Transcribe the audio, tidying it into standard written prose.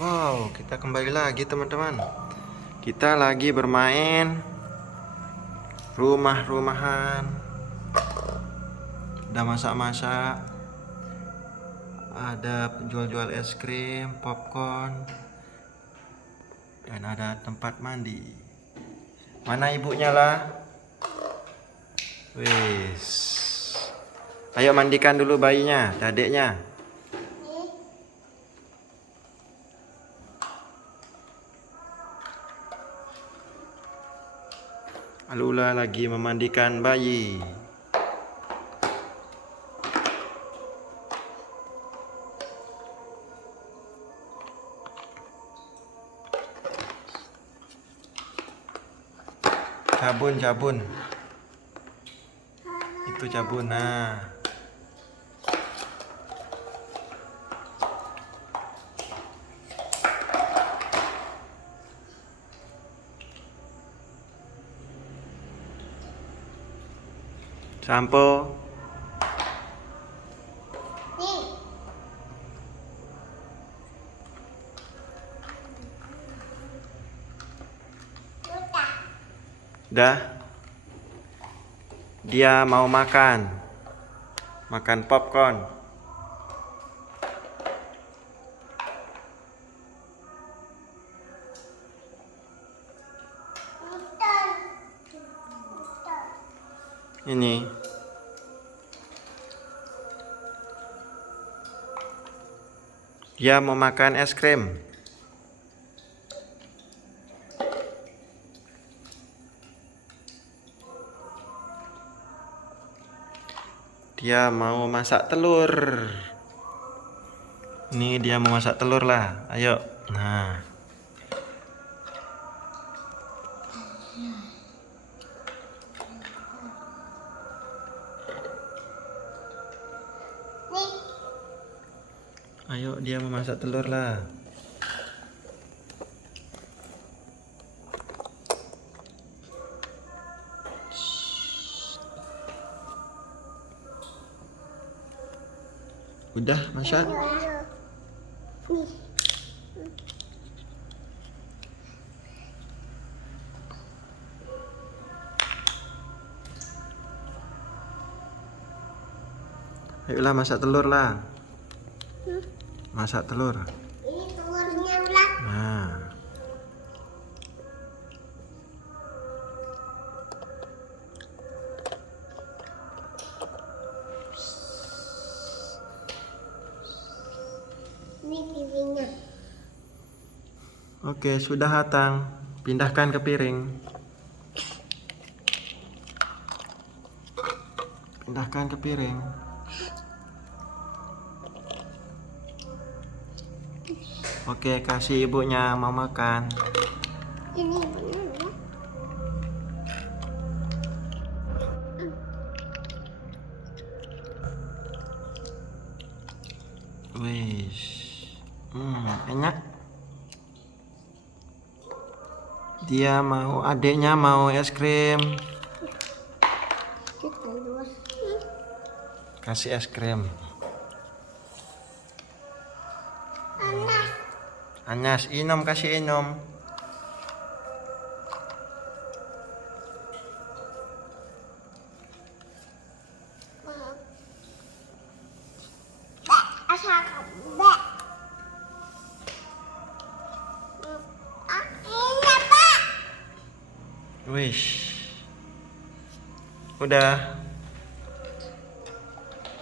Wow, kita kembali lagi teman-teman. Kita lagi bermain rumah-rumahan. Udah masak-masak. Ada penjual-jual es krim, popcorn, dan ada tempat mandi. Mana ibunya lah? Wis. Ayo mandikan dulu bayinya, adiknya. Alula lagi memandikan bayi. Cabun. Itu cabun. Nah. Sampo. Dah. Dia mau makan. Makan popcorn. Ini. Dia mau makan es krim. Dia mau masak telur. Ini dia mau masak telur lah. Ayo. Nah. Ayo, dia mau masak telur lah. Udah masak? Ayolah masak telur lah. Masak telur. Ini telurnya lah. Nah. Ini piringnya. Oke, sudah matang. Pindahkan ke piring. Pindahkan ke piring. Oke, kasih ibunya mau makan. Ini benar ya. Wih, enak. Dia mau, adiknya mau es krim. Itu telur. Kasih es krim. Panas. Anas, inom, kasih inom. Asal kamu. Ini apa? Wih, udah.